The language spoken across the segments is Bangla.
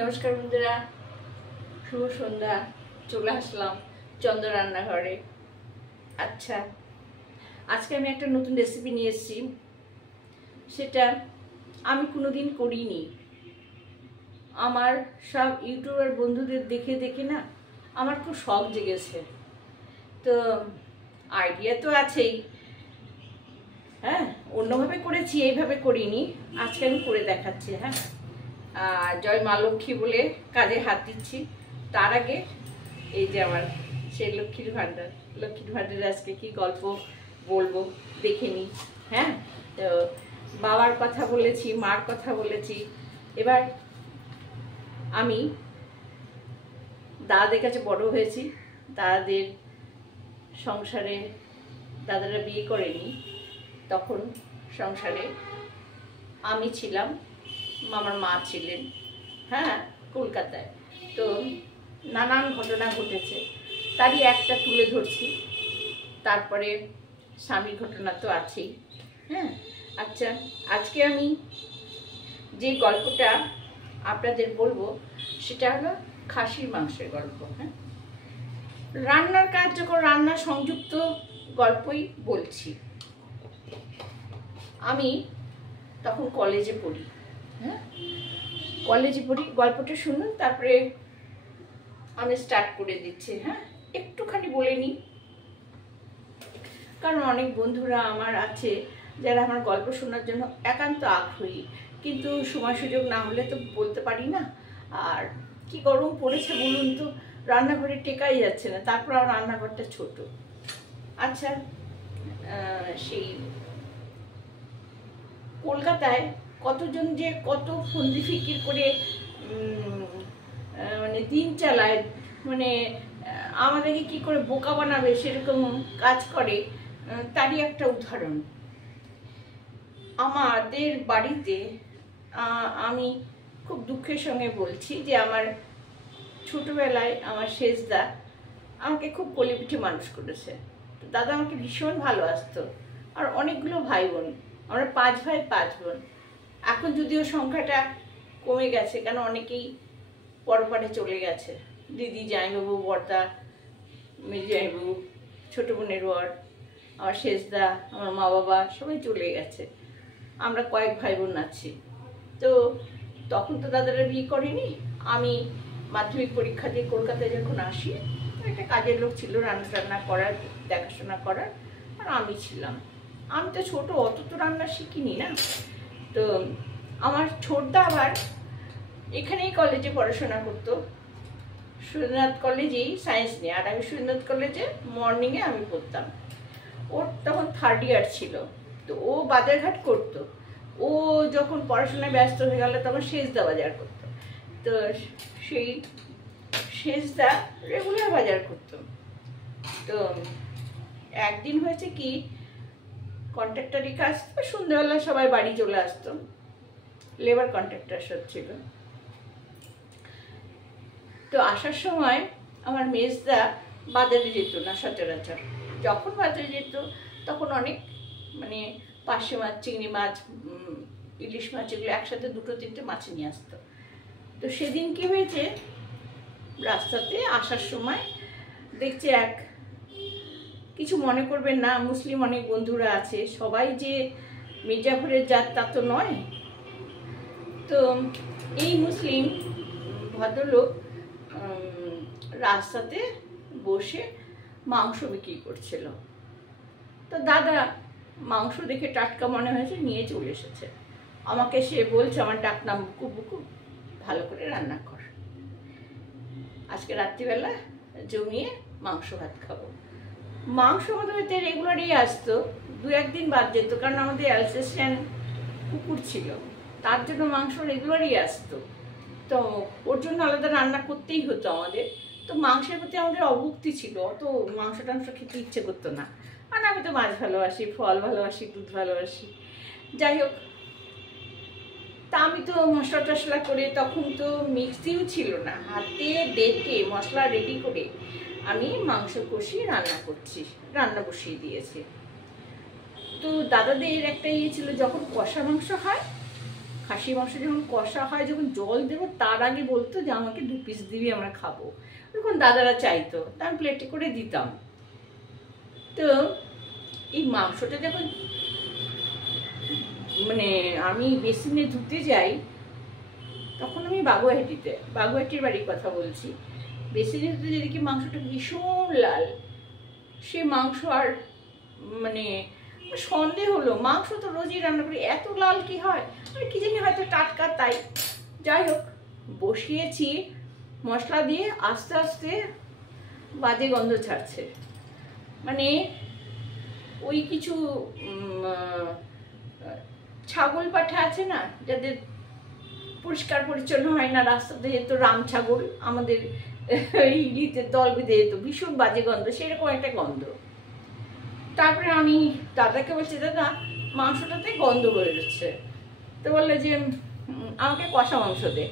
নমস্কার বন্ধুরা, শুভ সন্ধ্যা। চলে আসলাম চন্দ্র রান্নাঘরে। আচ্ছা, আজকে আমি একটা নতুন রেসিপি নিয়ে এসেছি। সেটা আমি কোনোদিন করিনি। আমার সব ইউটিউবার বন্ধুদের দেখে দেখে না আমার খুব শখ জেগেছে। তো আইডিয়া তো আছেই, হ্যাঁ, অন্যভাবে করেছি, এইভাবে করিনি। আজকে আমি করে দেখাচ্ছি। হ্যাঁ, জয় মা লক্ষ্মী বলে কাজে হাত দিচ্ছি। তার আগে এই যে আমার সেই লক্ষ্মীর ভাণ্ডারে আজকে কি গল্প বলবো দেখে নিই। হ্যাঁ, তো বাবার কথা বলেছি, মার কথা বলেছি। এবার আমি দাদাদের কাছে বড় হয়েছি। দাদাদের সংসারে, দাদারা বিয়ে করেনি, তখন সংসারে আমি ছিলাম, আমার মা ছিলেন, হ্যাঁ, কলকাতায়। তো নানান ঘটনা ঘটেছে, তারই একটা তুলে ধরছি। তারপরে স্বামীর ঘটনা তো আছেই। হ্যাঁ, আচ্ছা, আজকে আমি যে গল্পটা আপনাদের বলবো সেটা হলো খাসির মাংসের গল্প। হ্যাঁ, রান্নার কাজ যখন রান্না সংযুক্ত গল্পই বলছি। আমি তখন কলেজে পড়ি। হ্যাঁ, কলেজে পড়ি, গল্পটা শুনুন, তারপরে আমি স্টার্ট করে দিচ্ছি। হ্যাঁ, একটুখানি বলে নিই, কারণ অনেক বন্ধুরা আমার আছে যারা আমার গল্প শোনার জন্য একান্ত আগ্রহী, কিন্তু সময় সুযোগ না হলে তো বলতে পারি না। আর কি গরম পড়েছে বলুন তো, রান্নাঘরে টেকাই যাচ্ছে না, তারপর আমার রান্নাঘরটা ছোট। আচ্ছা, সেই কলকাতায় কতজন যে কত ফন্দি ফিকির করে মানে দিন চালায়, মানে আমাদেরকে কি করে বোকা বানাবে সেরকম কাজ করে, তারই একটা উদাহরণ। আমাদের বাড়িতে আমি খুব দুঃখের সঙ্গে বলছি যে আমার ছোটবেলায় আমার শেষদা আমাকে খুব কোলে পিঠে মানুষ করেছে। দাদা আমাকে ভীষণ ভালোবাসতো, আর অনেকগুলো ভাই বোন, আমরা 5 ভাই 5 বোন। এখন যদিও সংখ্যাটা কমে গেছে, কেন অনেকেই পরপারে চলে গেছে। দিদি, জামাইবাবু, বড়দা, মেজো জামাইবাবু, ছোটো বোনের বর, আমার শেষদা, আমার মা বাবা সবাই চলে গেছে। আমরা কয়েক ভাই বোন আছি। তো তখন তো দাদারা বিয়ে করেনি। আমি মাধ্যমিক পরীক্ষা দিয়ে কলকাতায় যখন আসি, একটা কাজের লোক ছিল রান্না টান্না করার, দেখাশোনা করার, আর আমি ছিলাম। আমি তো ছোট, অত তো রান্না শিখিনি না। তো আমার ছোটদা আবার এখানেই কলেজে পড়াশোনা করতো, সুরেন্দ্রনাথ কলেজেই সায়েন্স নিয়ে, আর আমি সুরেন্দ্রনাথ কলেজে মর্নিংয়ে আমি পড়তাম। ওর তখন 3rd ইয়ার ছিল। তো ও বাজারঘাট করতো। ও যখন পড়াশোনায় ব্যস্ত হয়ে গেল তখন শেষদা বাজার করতো। তো সেই শেষদা রেগুলার বাজার করতো। তো একদিন হয়েছে কি, কন্ট্রাক্টরি কাজ, সন্ধ্যাবেলা সবাই বাড়ি চলে আসতো, লেবার কন্ট্রাক্টর সব ছিল। তো আসার সময় আমার মেজদা বাজারে যেত না সচরাচর। যখন বাজারে যেত তখন অনেক মানে পার্শে মাছ, চিংড়ি মাছ, ইলিশ মাছ, এগুলো একসাথে 2-3টে মাছ নিয়ে আসতো। তো সেদিন কি হয়েছে, রাস্তাতে আসার সময় দেখছি কিছু মনে করবেন না, মুসলিম অনেক বন্ধুরা আছে, সবাই যে মির্জাপুরের জাত তা তো নয়। তো এই মুসলিম ভদ্রলোক রাস্তাতে বসে মাংস বিক্রি করছিল। তো দাদা মাংস দেখে টাটকা মনে হয়েছে, নিয়ে চলে এসেছে। আমাকে সে বলছে, আমার ডাক নাম বুকু, বুকু, ভালো করে রান্না কর, আজকে রাত্রিবেলা জমিয়ে মাংস ভাত খাবো। মাংস আমাদের রেগুলারই আসতো, 2-1 দিন বাদ যেত, কারণ আমাদের অ্যালসেশিয়ান কুকুর ছিল, তার জন্য মাংস রেগুলারই আসতো। তো ওর জন্য আলাদা রান্না করতেই হতো আমাদের। তো মাংসের প্রতি আমাদের অভুক্তি ছিল, অত মাংস টাংস খেতে ইচ্ছে করতো না। আর আমি তো মাছ ভালোবাসি, ফল ভালোবাসি, দুধ ভালোবাসি, যাই হোক। তা আমি তো মশলা টশলা করে, তখন তো মিক্সিও ছিল না, হাতে বেটে মশলা রেডি করে আমি মাংস কষিয়ে রান্না বসিয়ে দিয়েছি। তো দাদাদের একটা ইয়ে ছিল, যখন কষা মাংস হয় খাসি মাংস যখন কষা হয়, যখন জল দেবো তার আগে বলতো যে আমাকে 2 পিস দিবি, আমরা খাবো। তখন দাদারা চাইতো, তা আমি প্লেটে করে দিতাম। তো এই মাংসটা যখন মানে আমি বেসিনে ধুতে যাই, তখন আমি বাগুয়াটির বাড়ির কথা বলছি, বেসিনে ধুতে যেদিকে মাংসটা ভীষণ লাল, সে মাংস আর মানে সন্দেহ হলো, মাংস তো রোজই রান্না করি, এত লাল কি হয়, কি জানি হয়তো টাটকা তাই। যাই হোক, বসিয়েছি মশলা দিয়ে, আস্তে আস্তে বাজে গন্ধ ছাড়ছে। মানে ওই কিছু ছাগল পাঠা আছে না, যাদের পরিষ্কার পরিচ্ছন্ন হয় না, রাস্তাতে যেত রাম ছাগল, আমাদের ইডিতে দল বেঁধে যেত, ভীষণ বাজে গন্ধ, সেরকম একটা গন্ধ। তারপরে আমি দাদাকে বলছি, দাদা মাংসটাতে গন্ধ বেরোচ্ছে। তো বললো যে আমাকে কষা মাংস দে।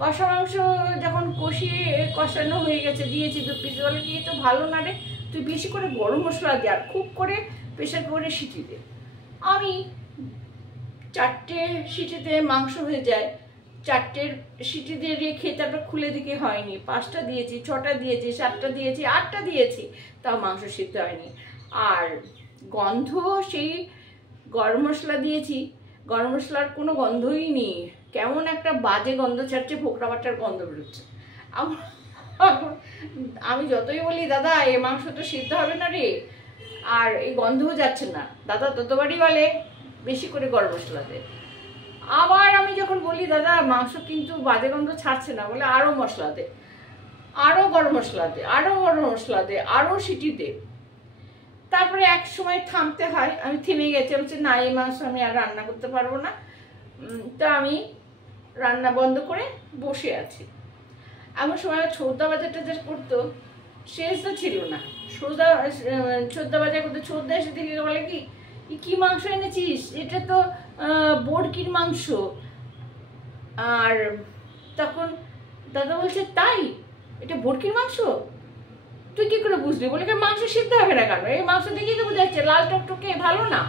কষা মাংস যখন কষানো হয়ে গেছে, দিয়েছি 2 পিস। বলে কি, তো ভালো না রে, তুই বেশি করে গরম মশলা দে, আর খুব করে প্রেশার করে সিটি দে। আমি 4টে সিটিতে মাংস হয়ে যায়, 4টে সিটি দিয়ে রেখে তারপর খুলে দিকে হয়নি, 5টা দিয়েছি, 6টা দিয়েছি, 7টা দিয়েছি, 8টা দিয়েছি, তাও মাংস সিদ্ধ হয়নি। আর গন্ধ, সেই গরম মশলা দিয়েছি, গরম মশলার কোনো গন্ধই নেই, কেমন একটা বাজে গন্ধ ছাড়ছে, ফোকরা বাটার গন্ধ বেরোচ্ছে। আমি যতই বলি, দাদা এ মাংস তো সিদ্ধ হবে না রে, আর এই গন্ধও যাচ্ছে না, দাদা ততবারই বলে বেশি করে গরম মশলা দে। আবার আমি যখন বলি, দাদা মাংস কিন্তু বাজে গন্ধ ছাড়ছে না, বলে আরো মশলা দে, আরো গরম মশলা দে, আরো গরম মশলা দে, আরো সিটি দে। তারপরে এক সময় থামতে হয়, আমি থেমে গেছি, বলছি না এই মাংস আমি আর রান্না করতে পারবো না। তো আমি রান্না বন্ধ করে বসে আছি। এমন সময় ছোদ্দা বাজারটা যে করতো, শেষ তো ছিল না, ছোদ্দা বাজার করতো। ছোদ্দা এসে দেখে বলে কি মাংস এনেছিস, এটা তো বরকির মাংস। আর তখন দাদা বলছে, তাই এটা বরকির মাংস? তুই কি করে বুঝলি? বলে মাংস সিদ্ধ হবে না কেন, এই মাংস দেখেই তো বোঝা যাচ্ছে লাল টকটকে, ভালো না।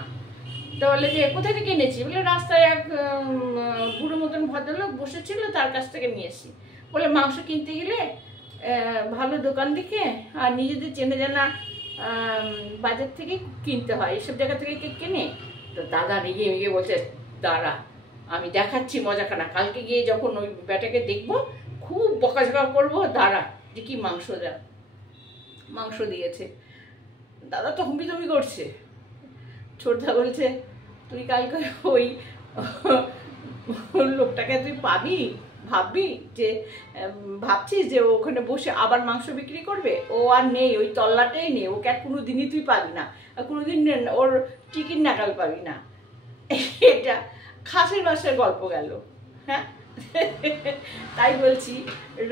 তো বলে যে কোথা থেকে এনেছি? বলে রাস্তায় এক বুড়ো মতন ভদ্রলোক বসেছিল, তার কাছ থেকে নিয়েছি। বলে মাংস কিনতে গেলে ভালো দোকান দেখে আর নিজেদের চেনা জানা বাজার থেকে কিনতে হয়, এসব জায়গা থেকে কে কেনে? তো দাদা রেগে মেগে বলছে, দাঁড়া আমি দেখাচ্ছি মজাখানা, কালকে গিয়ে যখন ওই বেটাকে দেখবো খুব বকাঝকা করবো, দাঁড়া যে কি মাংস দিয়েছে। দাদা তো হুমড়ি করছে। ছোটদা বলছে, তুই কালকে ওই লোকটাকে তুই ভাববি যে ভাবছিস যে ওখানে বসে আবার মাংস বিক্রি করবে? ও আর নেই, ওই তল্লাটাই নেই, ওকে আর কোনোদিনই তুই পাবি না, আর কোনোদিন ওর টিকিট নাকাল পাবি না। এটা খাসের মাসের গল্প গেল। হ্যাঁ, তাই বলছি,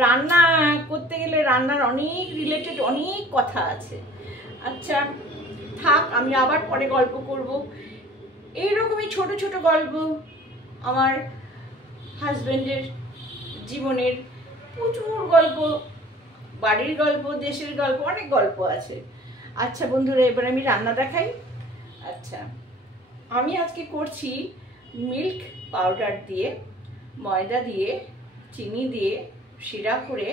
রান্না করতে গেলে রান্নার অনেক রিলেটেড অনেক কথা আছে। আচ্ছা থাক, আমি আবার পরে গল্প করব। এইরকমই ছোট ছোট গল্প, আমার হাজবেন্ডের জীবনের প্রচুর গল্প, বাড়ির গল্প, দেশের গল্প, অনেক গল্প আছে। আচ্ছা বন্ধুরা, এবার আমি রান্না দেখাই। আচ্ছা, আমি আজকে করছি মিল্ক পাউডার দিয়ে, ময়দা দিয়ে, চিনি দিয়ে, শিরা করে,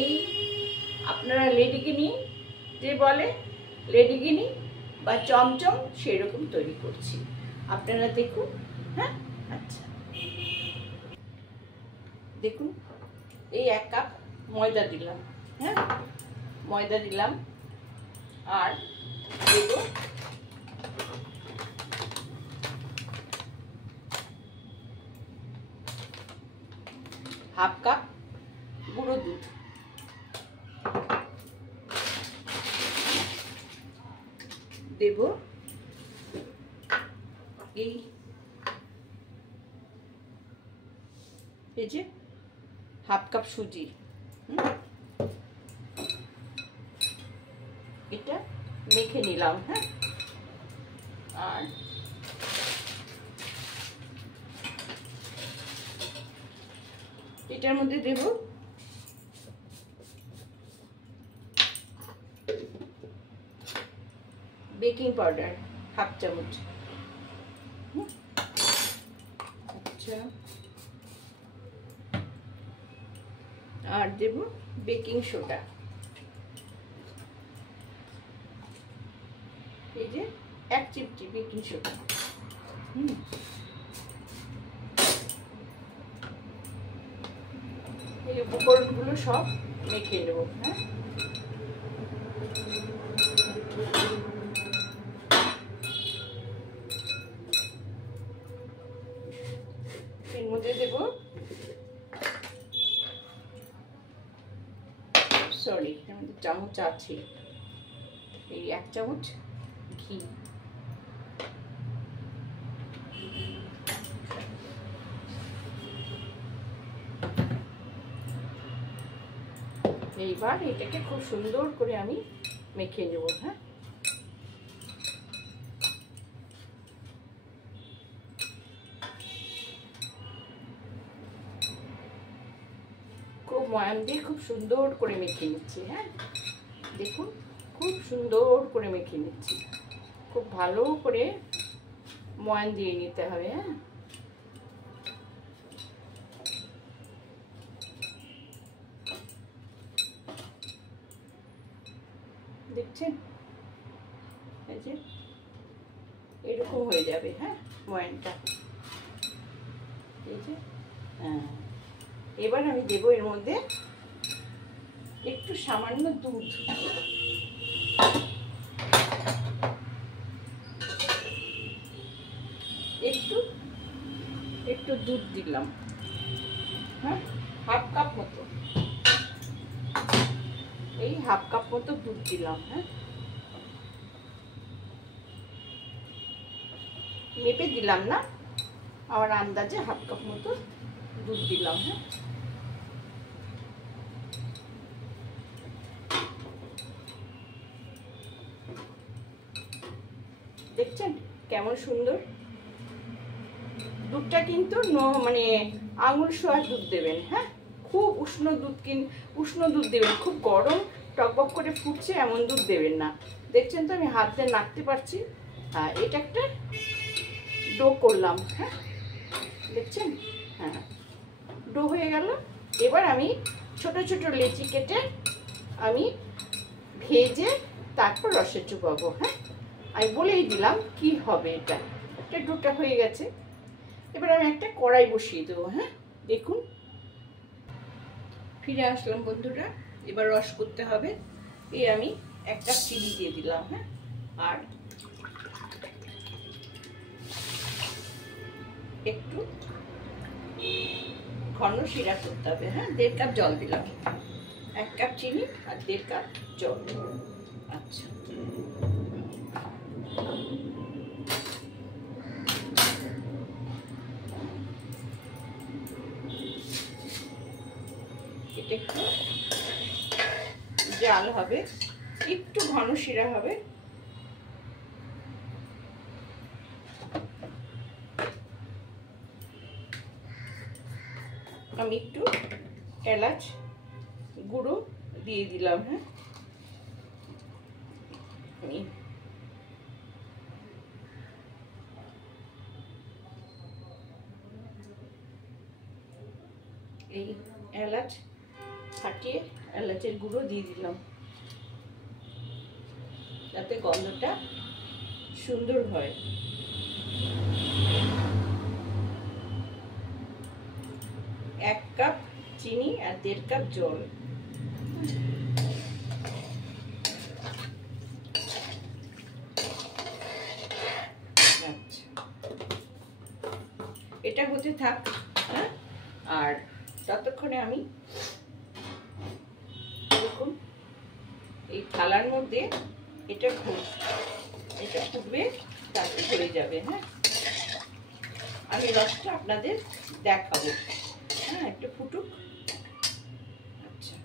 এই আপনারা লেডিকিনি যে বলে, লেডিকিনি বা চমচম, সেরকম তৈরি করছি, আপনারা দেখুন। হ্যাঁ, আচ্ছা দেখুন, এই 1 কাপ ময়দা দিলাম। হ্যাঁ, ময়দা দিলাম, আর দেব ½ কাপ গুঁড়ো দুধ, দেব এই যে ½ কাপ সুজি, এটা মেখে নিলাম। হ্যাঁ, আর এটার মধ্যে দেব বেকিং পাউডার ½ চামচ। আচ্ছা, আচ্ছা, আর দেব বেকিং সোডা, এই যে 1 চিমটি বেকিং সোডা। এই উপকরণগুলো সব মেখে নেব। হ্যাঁ, এর মধ্যে দেব সরি আমাদের চামচ আছে, এই 1 চামচ ঘি, এইবার এটাকে খুব সুন্দর করে আমি মেখে নেব। হ্যাঁ, খুব ময়াম দিয়ে খুব সুন্দর করে মেখে নিচ্ছি। হ্যাঁ, দেখুন খুব সুন্দর করে মেখে নিচ্ছি, খুব ভালো করে ময়াম দিয়ে নিতে হবে। হ্যাঁ, দেখছেন এই যে এরকম হয়ে যাবে। হ্যাঁ, ময়ামটা এই যে। হ্যাঁ, এবার আমি দেবো এর মধ্যে একটু সামান্য দুধ, একটু দুধ দিলাম। হ্যাঁ, হাফ কাপ মতো, এই হাফ কাপ মতো দুধ দিলাম। হ্যাঁ, মেপে দিলাম না, আমার আন্দাজে হাফ কাপ মতো দুধ দিলাম। হ্যাঁ, দেখছেন কেমন সুন্দর। দুধটা কিন্তু মানে আঙুল সোয়া দুধ দেবেন। হ্যাঁ, খুব উষ্ণ দুধ দেবেন, খুব গরম টকবক করে ফুটছে এমন দুধ দেবেন না। দেখছেন তো আমি হাত দিয়ে নাড়তে পারছি। হ্যাঁ, এটা একটা ডো করলাম। হ্যাঁ, দেখছেন। হ্যাঁ, ডো হয়ে গেল। এবার আমি ছোট ছোট লেচি কেটে আমি ভেজে তারপর রসে চুপাবো। হ্যাঁ, আমি বলেই দিলাম কি হবে। এটা ডোটা হয়ে গেছে। এবার আমি একটা কড়াই বসিয়ে দেবো। হ্যাঁ, দেখুন ফিরে আসলাম বন্ধুরা। এবার রস করতে হবে। এই আমি 1 কাপ চিনি দিয়ে দিলাম। হ্যাঁ, আর একটু ঘন শিরা করতে হবে। হ্যাঁ, 1.5 কাপ জল দিলাম। 1 কাপ চিনি আর 1.5 কাপ জল। আচ্ছা, এটা একটু জাল হবে, একটু ঘন শিরা হবে। আমি একটু এলাচ গুঁড়ো দিয়ে দিলাম। হ্যাঁ, এই এলাচ ফাটিয়ে এলাচের গুঁড়ো দিয়ে দিলাম, যাতে গন্ধটা সুন্দর হয়। 1 কাপ চিনি আর 1.5 কাপ জল। আচ্ছা, এটা হতে থাক। হ্যাঁ, আর ততক্ষণে আমি দেখুন এই থালার মধ্যে এটা ফুটবে, তাতে হয়ে যাবে। হ্যাঁ, আমি রসটা আপনাদের দেখাবো। হ্যাঁ, একটু ফুটুক। আচ্ছা,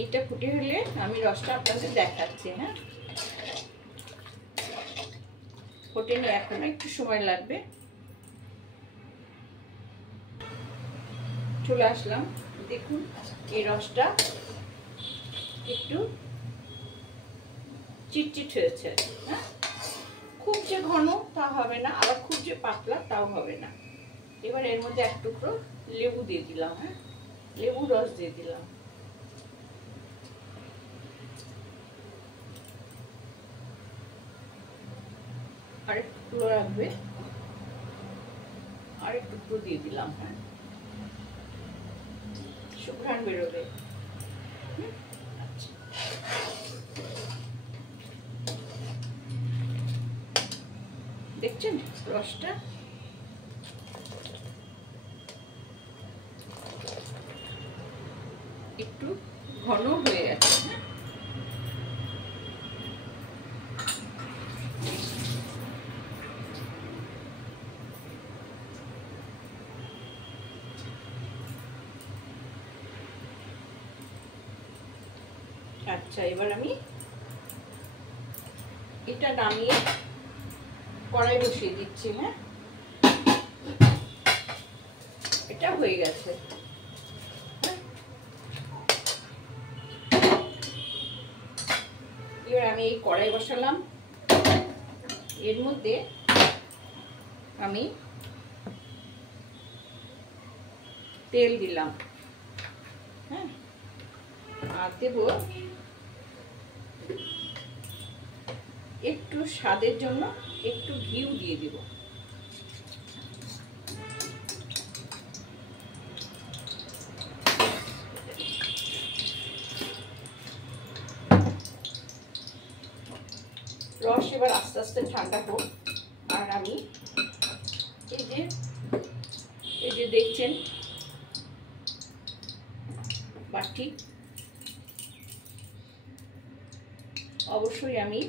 এইটা ফুটে হলে আমি রসটা আপনাদের দেখাচ্ছি। হ্যাঁ, ফোটেনি, এখন একটু সময় লাগবে। চলে আসলাম, দেখুন এই রসটা একটু চিটচিট হয়েছে। হ্যাঁ, খুব যে ঘন তা হবে না, আবার খুব যে পাতলা তাও হবে না। এবার এর মধ্যে এক টুকরো লেবু দিয়ে দিলাম। হ্যাঁ, লেবু রস দিয়ে দিলাম। আরেক টুকরো রাখবে, আরেক টুকরো দিয়ে দিলাম। হ্যাঁ, সুঘ্রাণ বেরোবে। আচ্ছা, দেখছেন রসটা একটু ঘন হয়ে গেছে। আচ্ছা, এবার আমি এটা নামিয়ে কড়াই বসিয়ে দিচ্ছি। হ্যাঁ, এটা হয়ে গেছে। এবার আমি এই কড়াই বসালাম, এর মধ্যে আমি তেল দিলাম। হ্যাঁ, আর দেব একটু স্বাদের জন্য একটু ঘিও দিয়ে দেব। রস এবার আস্তে আস্তে ঠান্ডা হোক। আর আমি এই যে দেখছেন বাটি, অবশ্যই আমি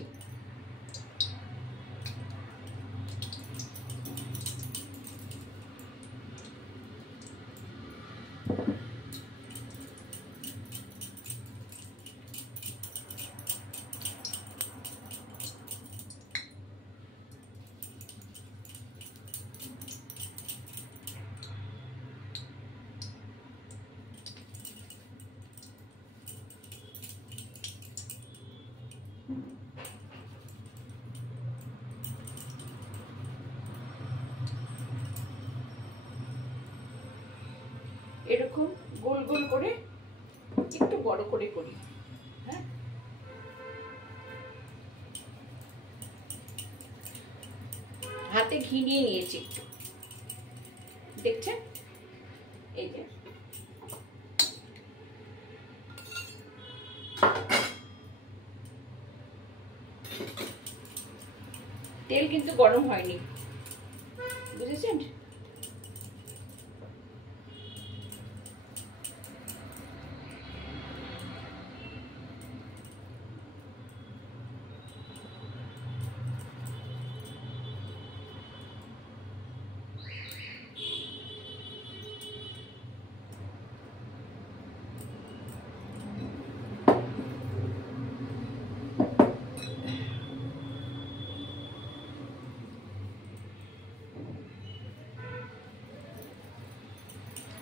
এরকম গোল গোল করে একটু বড় করে করি। হ্যাঁ, হাতে ঘি নিয়ে নিয়েছি একটু, দেখছেন এই যে। তেল কিন্তু গরম হয়নি, বুঝেছেন?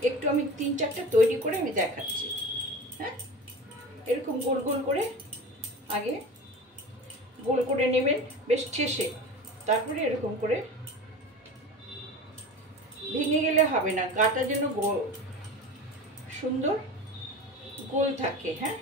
একটু আমি 3-4টা তৈরি করে আমি দেখাচ্ছি। হ্যাঁ, এরকম গোল গোল করে আগে গোল করে নেবেন বেশ শেষে, তারপরে এরকম করে, ভেঙে গেলে হবে না, গাটা যেন সুন্দর গোল থাকে। হ্যাঁ,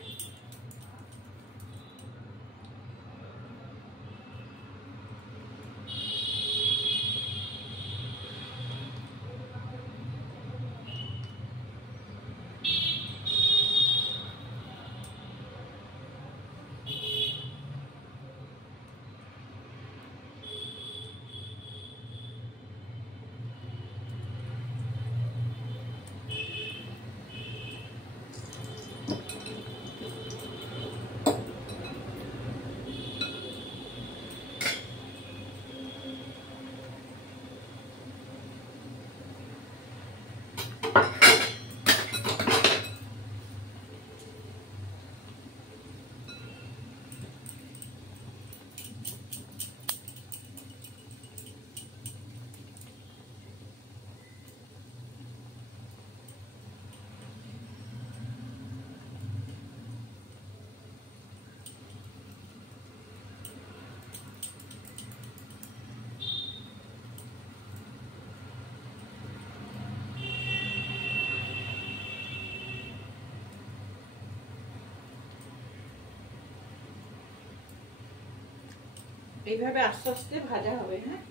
এইভাবে আস্তে আস্তে ভাজা হবে। হ্যাঁ,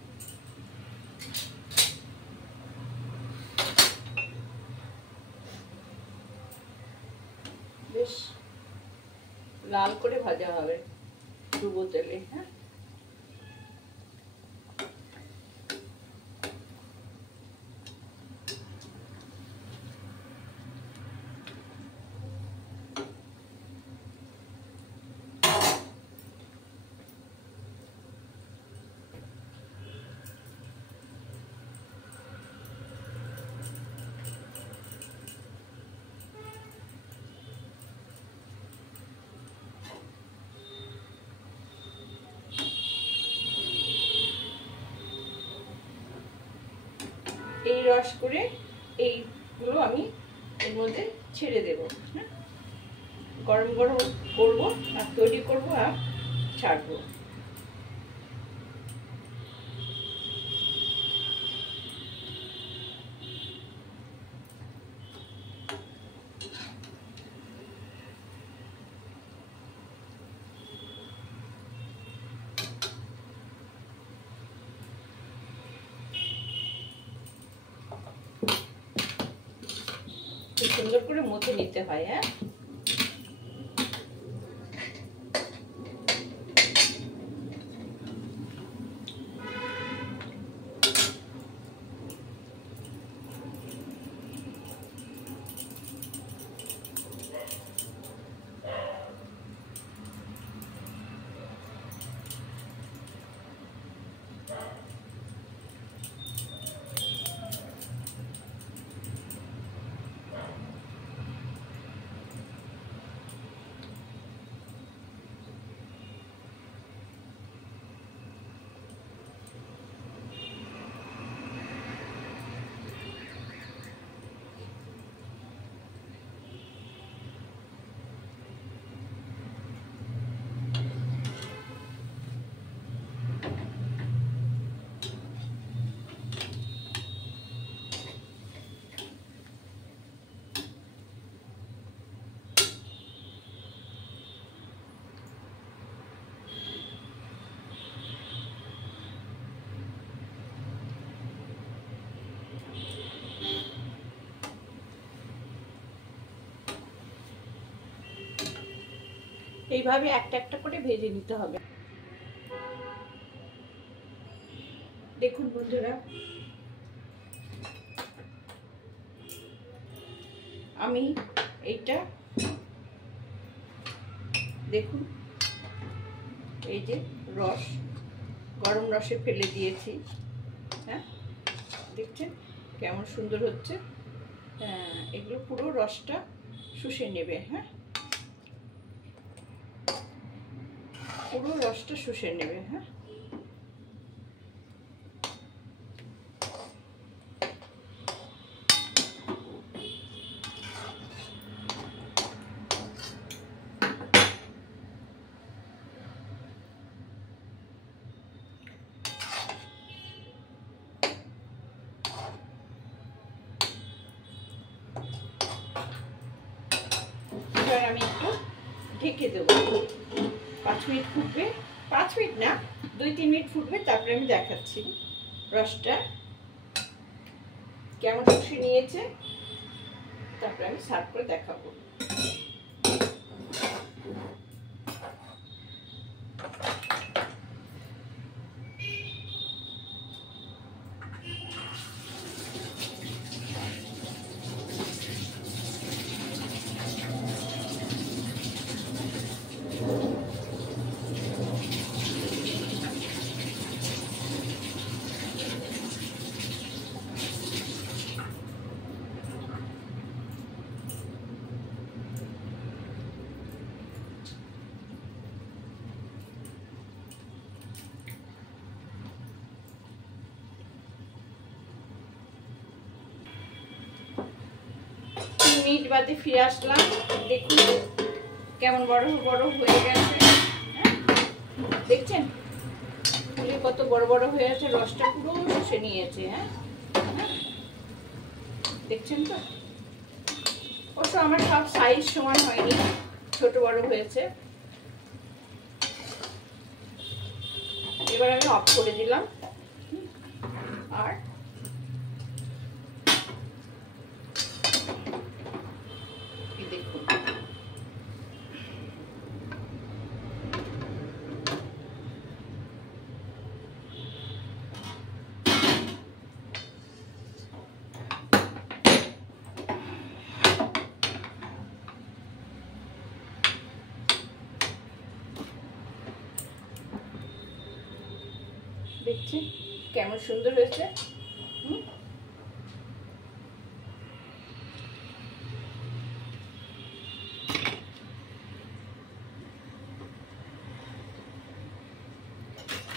বেশ লাল করে ভাজা হবে ডুবো তেলে। হ্যাঁ, এই রস করে এইগুলো আমি এর মধ্যে ছেড়ে দেব। হ্যাঁ, গরম গরম করবো আর তৈরি করবো আর ছাড়বো। খুব সুন্দর করে মথে নিতে হয়। হ্যাঁ, এইভাবে একটা একটা করে ভেজে নিতে হবে। দেখুন বন্ধুরা, আমি এইটা দেখুন, এই যে রস, গরম রসে ফেলে দিয়েছি। হ্যাঁ, দেখছেন কেমন সুন্দর হচ্ছে। হ্যাঁ, এগুলো পুরো রসটা শুষে নেবে। হ্যাঁ, পুরো রসটা শুষে নেবে। হ্যাঁ, এবার আমি একটু ঢেকে দেবো। 5 মিনিট ফুটবে, 5 মিনিট না, 2-3 মিনিট ফুটবে, তারপরে আমি দেখাচ্ছি রসটা কেমন শুষে নিয়েছে। তারপরে আমি সার্ভ করে দেখাবো। মিনিট বাদে ফিরে আসলাম। দেখুন কেমন বড় বড় হয়ে গেছে। হ্যাঁ, দেখছেন ফুলে কত বড় বড় হয়ে আছে, রসটা পুরো শুষে নিয়েছে। হ্যাঁ, দেখছেন তো। অবশ্য আমার সব সাইজ সমান হয়নি, ছোট বড় হয়েছে। এবার আমি অফ করে দিলাম। আর দেখুন দেখছি কেমন সুন্দর হয়েছে।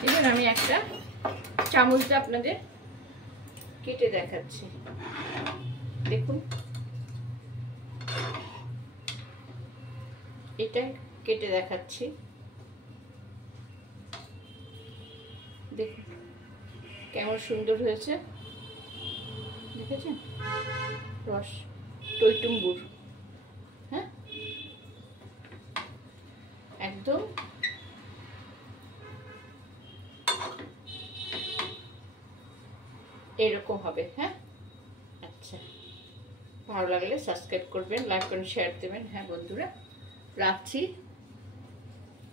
এবার আমি একটা চামচটা আপনাদের কেটে দেখাচ্ছি। দেখুন এটা কেটে দেখাচ্ছি। দেখুন কেমন সুন্দর হয়েছে, দেখেছেন? রস টইটুম্বুর, হ্যাঁ, একদম এরকম হবে। হ্যাঁ, আচ্ছা, ভালো লাগলে সাবস্ক্রাইব করবেন, লাইক করবেন, শেয়ার দেবেন। হ্যাঁ বন্ধুরা, রাখছি।